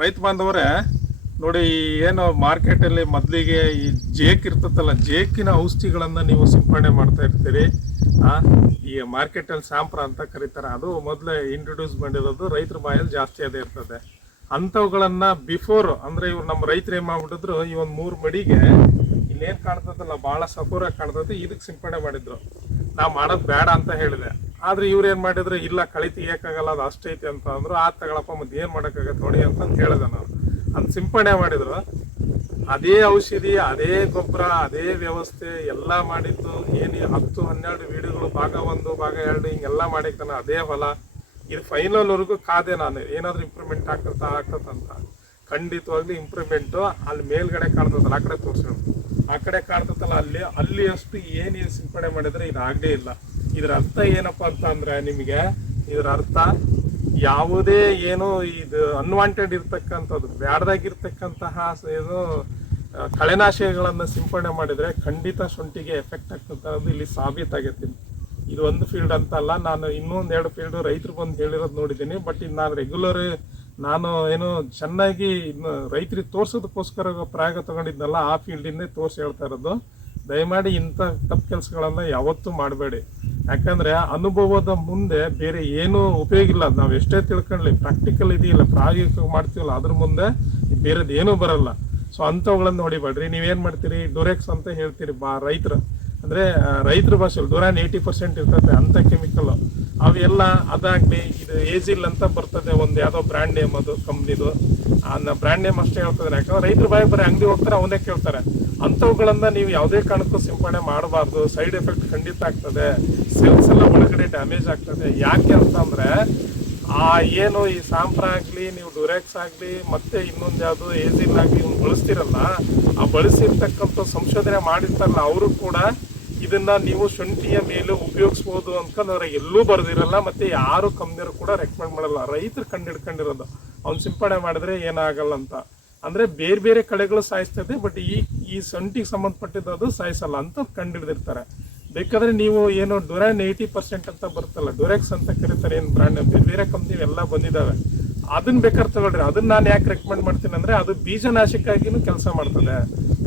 ರೈತ ಬಾಂಧವರೇ ನೋಡಿ, ಏನು ಮಾರ್ಕೆಟಲ್ಲಿ ಮೊದಲಿಗೆ ಈ ಜೇಕ್ ಇರ್ತದಲ್ಲ, ಜೇಕಿನ ಔಷಧಿಗಳನ್ನು ನೀವು ಸಿಂಪಡಣೆ ಮಾಡ್ತಾ ಇರ್ತೀರಿ. ಈ ಮಾರ್ಕೆಟಲ್ಲಿ ಸ್ಯಾಂಪ್ರ ಅಂತ ಕರೀತಾರೆ, ಅದು ಮೊದಲೇ ಇಂಟ್ರೊಡ್ಯೂಸ್ ಮಾಡಿರೋದು ರೈತರ ಬಾಯಲ್ಲಿ ಜಾಸ್ತಿ ಅದೇ ಇರ್ತದೆ. ಅಂಥವುಗಳನ್ನ ಬಿಫೋರ್ ಅಂದರೆ ಇವ್ರು ನಮ್ಮ ರೈತರು ಏನು ಮಾಡ್ಬಿಟ್ಟಿದ್ರು, ಈ ಒಂದು 3 ಮಡಿಗೆ ಇಲ್ಲೇನು ಕಾಣ್ತದಲ್ಲ ಭಾಳ ಸಪೂರಾಗಿ ಕಾಣ್ತದೆ, ಇದಕ್ಕೆ ಸಿಂಪಡಣೆ ಮಾಡಿದ್ರು. ನಾವು ಮಾಡೋದು ಬೇಡ ಅಂತ ಹೇಳಿದೆ. ಆದ್ರೆ ಇವ್ರು ಏನು ಮಾಡಿದ್ರು, ಇಲ್ಲ ಕಳೆ ತೆಗಿಯೋಕ್ಕಾಗಲ್ಲ, ಅದು ಅಷ್ಟೈತಿ ಅಂತ ಅಂದ್ರು. ತಗೊಳಪ್ಪ ಮತ್ತೆ ಏನು ಮಾಡೋಕ್ಕಾಗತ್ತೆ ನೋಡಿ ಅಂತ ಹೇಳಿದೆ ನಾನು. ಅದು ಸಿಂಪಡಣೆ ಮಾಡಿದ್ರು. ಅದೇ ಔಷಧಿ, ಅದೇ ಗೊಬ್ಬರ, ಅದೇ ವ್ಯವಸ್ಥೆ ಎಲ್ಲ ಮಾಡಿದ್ದು ಏನು 10-12 ವಿಡಿಯೋಗಳು, ಭಾಗ 1 ಭಾಗ 2 ಹಿಂಗೆಲ್ಲ ಮಾಡಿರ್ತಾನೆ ಅದೇ ಹೊಲ. ಇದು ಫೈನಲ್ವರೆಗೂ ಕಾದೆ ನಾನು, ಏನಾದರೂ ಇಂಪ್ರೂವ್ಮೆಂಟ್ ಆಗ್ತದಂತ. ಖಂಡಿತವಾಗ್ಲೂ ಇಂಪ್ರೂವ್ಮೆಂಟು ಅಲ್ಲಿ ಮೇಲ್ಗಡೆ ಕಾಣ್ತದಲ್ಲ, ಆ ಕಡೆ ತೋರಿಸೋಣ. ಆ ಕಡೆ ಕಾಣ್ತದಲ್ಲ, ಅಲ್ಲಿ ಅಷ್ಟು ಏನು ಸಿಂಪಡಣೆ ಮಾಡಿದ್ರೆ ಇದಾಗಲೇ ಇಲ್ಲ. ಇದರ ಅರ್ಥ ಏನಪ್ಪ ಅಂತ ಅಂದ್ರೆ, ನಿಮಗೆ ಇದರ ಅರ್ಥ ಯಾವುದೇ ಏನು ಇದು ಅನ್ವಾಂಟೆಡ್ ಇರ್ತಕ್ಕಂಥದ್ದು, ಬ್ಯಾಡ್ದಾಗಿರ್ತಕ್ಕಂತಹ ಏನು ಕಳೆನಾಶಕಗಳನ್ನು ಸಿಂಪಡಣೆ ಮಾಡಿದರೆ ಖಂಡಿತ ಶುಂಠಿಗೆ ಎಫೆಕ್ಟ್ ಆಗ್ತದೆ ಅನ್ನೋದು ಇಲ್ಲಿ ಸಾಬೀತಾಗೈತಿ. ಇದು ಒಂದು ಫೀಲ್ಡ್ ಅಂತ ಅಲ್ಲ, ನಾನು ಇನ್ನೊಂದು 2 ಫೀಲ್ಡ್ ರೈತರು ಬಂದು ಹೇಳಿರೋದು ನೋಡಿದ್ದೀನಿ. ಬಟ್ ಇದು ನಾನು ರೆಗ್ಯುಲರ್ ನಾನು ಏನು ಚೆನ್ನಾಗಿ ಇನ್ನು ರೈತರಿಗೆ ತೋರ್ಸೋದಕ್ಕೋಸ್ಕರ ಪ್ರಯೋಗ ತಗೊಂಡಿದ್ನಲ್ಲ, ಆ ಫೀಲ್ಡಿಂದೇ ತೋರಿಸಿ ಹೇಳ್ತಾ ಇರೋದು. ದಯಮಾಡಿ ಇಂಥ ತಪ್ಪು ಕೆಲಸಗಳನ್ನು ಯಾವತ್ತೂ ಮಾಡಬೇಡಿ. ಯಾಕಂದರೆ ಅನುಭವದ ಮುಂದೆ ಬೇರೆ ಏನೂ ಉಪಯೋಗ ಇಲ್ಲ. ನಾವು ಎಷ್ಟೇ ತಿಳ್ಕೊಳ್ಳಿ, ಪ್ರಾಕ್ಟಿಕಲ್ ಇದೆಯಲ್ಲ, ಪ್ರಾಯೋಗಿಕ ಮಾಡ್ತೀವಲ್ಲ, ಅದ್ರ ಮುಂದೆ ಬೇರೆದು ಏನೂ ಬರಲ್ಲ. ಸೊ ಅಂಥವುಗಳನ್ನು ಹೊಡಿಬೇಡ್ರಿ. ನೀವೇನು ಮಾಡ್ತೀರಿ, ಡೊರೆಕ್ಸ್ ಅಂತ ಹೇಳ್ತೀರಿ ರೈತರು, ಅಂದರೆ ರೈತರ ಭಾಷೆಯಲ್ಲಿ ಡುರಾನ್ 80% ಇರ್ತದೆ ಅಂಥ ಕೆಮಿಕಲ್. ಅವೆಲ್ಲ ಅದಾಗಲಿ, ಇದು ಏಜಿಲ್ ಅಂತ ಬರ್ತದೆ, ಒಂದು ಯಾವುದೋ ಬ್ರ್ಯಾಂಡ್ ನೇಮ್, ಅದು ಕಂಪ್ನಿದು ಬ್ರ್ಯಾಂಡ್ ನೇಮ್ ಅಷ್ಟೇ ಹೇಳ್ತದೆ. ಯಾಕಂದ್ರೆ ರೈತರ ಬಾಯಿ ಬರೀ ಅಂಗಡಿ ಹೋಗ್ತಾರೆ, ಅವನೇ ಕೇಳ್ತಾರೆ. ಅಂಥವುಗಳನ್ನ ನೀವು ಯಾವುದೇ ಕಾರಣಕ್ಕೂ ಸಿಂಪಡಣೆ ಮಾಡಬಾರ್ದು. ಸೈಡ್ ಎಫೆಕ್ಟ್ ಖಂಡಿತ ಆಗ್ತದೆ, ಸೆಲ್ಸ್ ಎಲ್ಲ ಒಳಗಡೆ ಡ್ಯಾಮೇಜ್ ಆಗ್ತದೆ. ಯಾಕೆ ಅಂತಂದರೆ ಏನು ಈ ಸಾಂಪ್ರ ಆಗಲಿ, ನೀವು ಡುರೆಕ್ಸ್ ಆಗಲಿ, ಮತ್ತೆ ಇನ್ನೊಂದು ಯಾವುದು ಏಜಿಲ್ ಆಗಲಿ ಇವ್ನು ಬಳಸ್ತಿರಲ್ಲ, ಆ ಬಳಸಿರ್ತಕ್ಕಂಥ ಸಂಶೋಧನೆ ಮಾಡಿರ್ತಾರಲ್ಲ, ಅವರು ಕೂಡ ಇದನ್ನ ನೀವು ಶುಂಠಿಯ ಮೇಲೆ ಉಪಯೋಗಿಸ್ಬೋದು ಅನ್ಕೊಂಡ್ರೆ ಎಲ್ಲೂ ಬರ್ದಿರಲ್ಲ. ಮತ್ತೆ ಯಾರು ಕಂಪ್ನಿಯವರು ಕೂಡ ರೆಕಮೆಂಡ್ ಮಾಡಲ್ಲ. ರೈತರು ಕಂಡಿಡ್ಕೊಂಡಿರೋದು ಅವ್ನು ಸಿಂಪಡಣೆ ಮಾಡಿದ್ರೆ ಏನಾಗಲ್ಲ ಅಂತ. ಅಂದ್ರೆ ಬೇರೆ ಬೇರೆ ಕಳೆಗಳು ಸಾಯಿಸ್ತದೆ, ಬಟ್ ಈ ಶುಂಠಿಗೆ ಸಂಬಂಧಪಟ್ಟಿದ್ದು ಅದು ಸಾಯಿಸಲ್ಲ ಅಂತ ಕಂಡಿಡ್ದಿರ್ತಾರೆ. ಬೇಕಾದ್ರೆ ನೀವು ಏನು ಡುರಾನ್ 80% ಅಂತ ಬರುತ್ತಲ್ಲ, ಡುರೆಕ್ಸ್ ಅಂತ ಕರೀತಾರೆ, ಏನು ಬ್ರ್ಯಾಂಡ್, ಬೇರೆ ಕಂಪ್ನಿ ಎಲ್ಲ ಬಂದಿದ್ದಾವೆ. ಅದನ್ನ ಬೇಕಾದ್ರೆ ತಗೊಳ್ರಿ. ಅದನ್ನ ನಾನು ಯಾಕೆ ರೆಕಮೆಂಡ್ ಮಾಡ್ತೀನಿ ಅಂದ್ರೆ, ಅದು ಬೀಜನಾಶಕ್ಕಾಗಿನೂ ಕೆಲಸ ಮಾಡ್ತದೆ,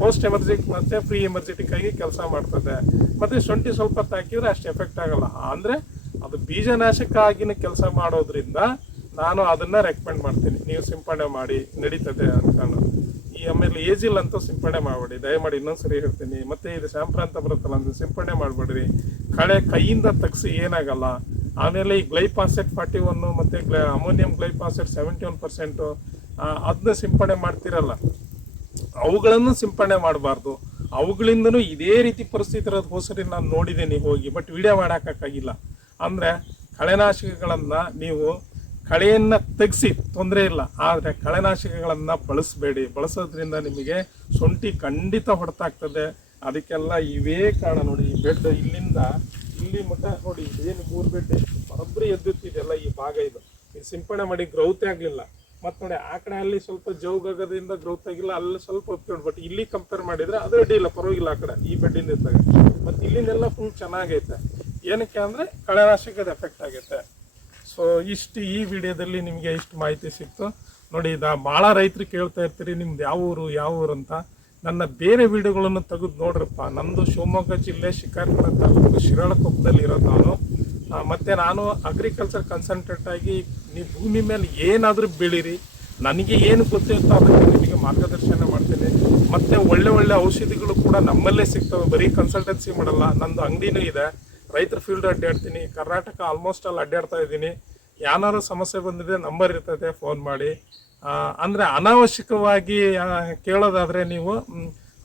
ಪೋಸ್ಟ್ ಎಮರ್ಜೆಟಿಕ್ ಮತ್ತೆ ಪ್ರೀ ಎಮರ್ಜೆಟಿಕ್ ಆಗಿ ಕೆಲಸ ಮಾಡ್ತದೆ. ಮತ್ತೆ ಶುಂಠಿ ಸ್ವಲ್ಪ ಹಾಕಿದ್ರೆ ಅಷ್ಟು ಎಫೆಕ್ಟ್ ಆಗಲ್ಲ. ಅಂದ್ರೆ ಅದು ಬೀಜನಾಶಕ ಆಗಿನ ಕೆಲಸ ಮಾಡೋದ್ರಿಂದ ನಾನು ಅದನ್ನ ರೆಕಮೆಂಡ್ ಮಾಡ್ತೀನಿ. ನೀವು ಸಿಂಪಡಣೆ ಮಾಡಿ, ನಡೀತದೆ ಅನ್ಕೊಂಡು. ಆಮೇಲೆ ಏಜಿಲ್ ಅಂತೂ ಸಿಂಪಡಣೆ ಮಾಡಬೇಡಿ, ದಯಮಾಡಿ. ಇನ್ನೊಂದ್ಸರಿ ಹೇಳ್ತೀನಿ. ಮತ್ತೆ ಇದು ಸ್ಯಾಂಪ್ರ ಅಂತ ಬರುತ್ತಲ್ಲ, ಅಂದ್ರೆ ಸಿಂಪಡಣೆ ಮಾಡಬೇಡ್ರಿ. ಕಳೆ ಕೈಯಿಂದ ತಗ್ಸಿ ಏನಾಗಲ್ಲ. ಆಮೇಲೆ ಈ ಗ್ಲೈಫಾಸೇಟ್ 41 ಮತ್ತೆ ಅಮೋನಿಯಂ ಗ್ಲೈಫಾಸೇಟ್ 71% ಅದನ್ನ ಸಿಂಪಡಣೆ ಮಾಡ್ತಿರಲ್ಲ, ಅವುಗಳನ್ನು ಸಿಂಪಡಣೆ ಮಾಡಬಾರ್ದು. ಅವುಗಳಿಂದನೂ ಇದೇ ರೀತಿ ಪರಿಸ್ಥಿತಿ ಇರೋದು ಹೋಸರಿ ನಾನು ನೋಡಿದ್ದೀನಿ ಹೋಗಿ, ಬಟ್ ವಿಡಿಯೋ ಮಾಡೋಕ್ಕಾಗಿಲ್ಲ. ಅಂದರೆ ಕಳೆನಾಶಕಗಳನ್ನು ನೀವು ಕಳೆಯನ್ನು ತೆಗೆಸಿ ತೊಂದರೆ ಇಲ್ಲ, ಆದರೆ ಕಳೆನಾಶಕಗಳನ್ನು ಬಳಸಬೇಡಿ. ಬಳಸೋದ್ರಿಂದ ನಿಮಗೆ ಶುಂಠಿ ಖಂಡಿತ ಹೊಡೆತಾಗ್ತದೆ. ಅದಕ್ಕೆಲ್ಲ ಇವೇ ಕಾರಣ. ನೋಡಿ, ಈ ಬೆಡ್ ಇಲ್ಲಿಂದ ಇಲ್ಲಿ ಮಟ್ಟ ನೋಡಿ, ಏನು 3 ಬೆಡ್ ಬರೋಬ್ಬರಿ ಎದ್ದುತ್ತಿದೆಯಲ್ಲ, ಈ ಭಾಗ ಇದು ಸಿಂಪಡಣೆ ಮಾಡಿ ಗ್ರೌತ್ ಆಗಲಿಲ್ಲ. ಮತ್ತು ನೋಡಿ, ಆ ಕಡೆ ಅಲ್ಲಿ ಸ್ವಲ್ಪ ಜೌಗದಿಂದ ಗ್ರೌತ್ ಆಗಿಲ್ಲ, ಅಲ್ಲಿ ಸ್ವಲ್ಪ ಒಪ್ಕೊಂಡು. ಬಟ್ ಇಲ್ಲಿ ಕಂಪೇರ್ ಮಾಡಿದರೆ ಅದು ಅಡ್ಡಿ ಇಲ್ಲ, ಪರವಾಗಿಲ್ಲ. ಆ ಕಡೆ ಈ ಬೆಡ್ಡಿಂದ ಇದ್ದಾಗ ಮತ್ತು ಇಲ್ಲಿಂದೆಲ್ಲ ಫುಲ್ ಚೆನ್ನಾಗೈತೆ. ಏನಕ್ಕೆ ಅಂದರೆ ಕಳೆನಾಶಕದ ಎಫೆಕ್ಟ್ ಆಗೈತೆ. ಸೊ ಇಷ್ಟು ಈ ವಿಡಿಯೋದಲ್ಲಿ ನಿಮಗೆ ಇಷ್ಟು ಮಾಹಿತಿ ಸಿಕ್ತು ನೋಡಿ. ಭಾಳ ರೈತರು ಕೇಳ್ತಾ ಇರ್ತೀರಿ, ನಿಮ್ದು ಯಾವ ಊರು ಅಂತ. ನನ್ನ ಬೇರೆ ವಿಡಿಯೋಗಳನ್ನು ತೆಗೆದು ನೋಡ್ರಪ್ಪ. ನಮ್ಮದು ಶಿವಮೊಗ್ಗ ಜಿಲ್ಲೆ ಶಿಕಾರಿಪುರ ತಾಲೂಕು ಶಿರಾಳಕೊಪ್ಪದಲ್ಲಿ ಇರೋದು ನಾನು. ಮತ್ತು ನಾನು ಅಗ್ರಿಕಲ್ಚರ್ ಕನ್ಸಲ್ಟೆಂಟ್ ಆಗಿ ನೀವು ಭೂಮಿ ಮೇಲೆ ಏನಾದರೂ ಬೆಳೀರಿ, ನನಗೆ ಏನು ಗೊತ್ತಿರುತ್ತೋ ಅದಕ್ಕೆ ನಿಮಗೆ ಮಾರ್ಗದರ್ಶನ ಮಾಡ್ತೀನಿ. ಮತ್ತು ಒಳ್ಳೆ ಔಷಧಿಗಳು ಕೂಡ ನಮ್ಮಲ್ಲೇ ಸಿಗ್ತವೆ, ಬರೀ ಕನ್ಸಲ್ಟೆನ್ಸಿ ಮಾಡಲ್ಲ. ನಂದು ಅಂಗಡಿನೂ ಇದೆ, ರೈತರ ಫೀಲ್ಡ್ ಅಡ್ಡಾಡ್ತೀನಿ, ಕರ್ನಾಟಕ ಆಲ್ಮೋಸ್ಟ್ ಅಲ್ಲಿ ಅಡ್ಡಾಡ್ತಾ ಇದ್ದೀನಿ. ಏನಾದ್ರು ಸಮಸ್ಯೆ ಬಂದಿದೆ ನಂಬರ್ ಇರ್ತದೆ, ಫೋನ್ ಮಾಡಿ. ಅಂದರೆ ಅನಾವಶ್ಯಕವಾಗಿ ಕೇಳೋದಾದರೆ ನೀವು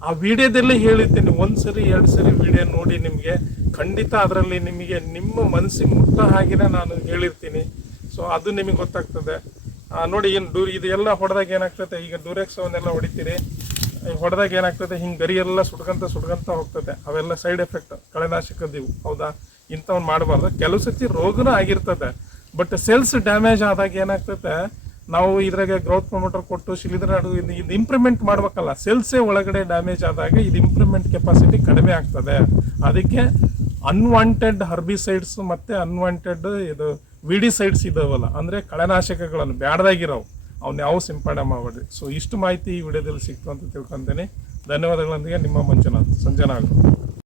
ಆ ವಿಡಿಯೋದಲ್ಲೇ ಹೇಳಿರ್ತೀನಿ. 1 ಸರಿ 2 ಸರಿ ವಿಡಿಯೋ ನೋಡಿ, ನಿಮಗೆ ಖಂಡಿತ ಅದರಲ್ಲಿ ನಿಮಗೆ ನಿಮ್ಮ ಮನಸ್ಸಿಗೆ ಮುಟ್ಟ ಹಾಗೆಯೇ ನಾನು ಹೇಳಿರ್ತೀನಿ. ಸೊ ಅದು ನಿಮಗೆ ಗೊತ್ತಾಗ್ತದೆ. ನೋಡಿ, ಇದು ಎಲ್ಲ ಹೊಡೆದಾಗ ಏನಾಗ್ತದೆ, ಈಗ ಡುರೆಕ್ಸ್ ಅವನ್ನೆಲ್ಲ ಹೊಡಿತೀರಿ, ಹೊಡೆದಾಗ ಏನಾಗ್ತದೆ, ಹಿಂಗೆ ಗರಿ ಎಲ್ಲ ಸುಡ್ಕೊಂತ ಹೋಗ್ತದೆ. ಅವೆಲ್ಲ ಸೈಡ್ ಎಫೆಕ್ಟ್ ಕಳೆನಾಶಕದಿವು, ಹೌದಾ? ಇಂಥವ್ನು ಮಾಡಬಾರ್ದು. ಕೆಲವು ಸತಿ ರೋಗನೂ ಆಗಿರ್ತದೆ, ಬಟ್ ಸೆಲ್ಸ್ ಡ್ಯಾಮೇಜ್ ಆದಾಗ ಏನಾಗ್ತದೆ, ನಾವು ಇದ್ರಾಗ ಗ್ರೋತ್ ಪ್ರಮೋಟರ್ ಕೊಟ್ಟು ಶಿಲೀಂಧ್ರ ಇದು ಇಂಪ್ರೂವ್ಮೆಂಟ್ ಮಾಡ್ಬೇಕಲ್ಲ. ಸೆಲ್ಸೇ ಒಳಗಡೆ ಡ್ಯಾಮೇಜ್ ಆದಾಗ ಇದು ಇಂಪ್ರೂವ್ಮೆಂಟ್ ಕೆಪಾಸಿಟಿ ಕಡಿಮೆ ಆಗ್ತದೆ. ಅದಕ್ಕೆ ಅನ್ವಾಂಟೆಡ್ ಹರ್ಬಿಸೈಡ್ಸ್ ಮತ್ತು ಅನ್ವಾಂಟೆಡ್ ಇದು ವಿಡಿಸೈಡ್ಸ್ ಇದಾವಲ್ಲ, ಅಂದರೆ ಕಳೆನಾಶಕಗಳನ್ನು ಬ್ಯಾಡ್ದಾಗಿರೋವು ಅವ್ನ ಯಾವ ಸಿಂಪಡಣೆ ಮಾಡಬೇಡ್ರಿ. ಸೊ ಇಷ್ಟು ಮಾಹಿತಿ ಈ ವಿಡಿಯೋದಲ್ಲಿ ಸಿಕ್ತು ಅಂತ ತಿಳ್ಕೊತೀನಿ. ಧನ್ಯವಾದಗಳೊಂದಿಗೆ ನಿಮ್ಮ ಮಂಜುನಾಥ್ ಸಂಜನಾಗು.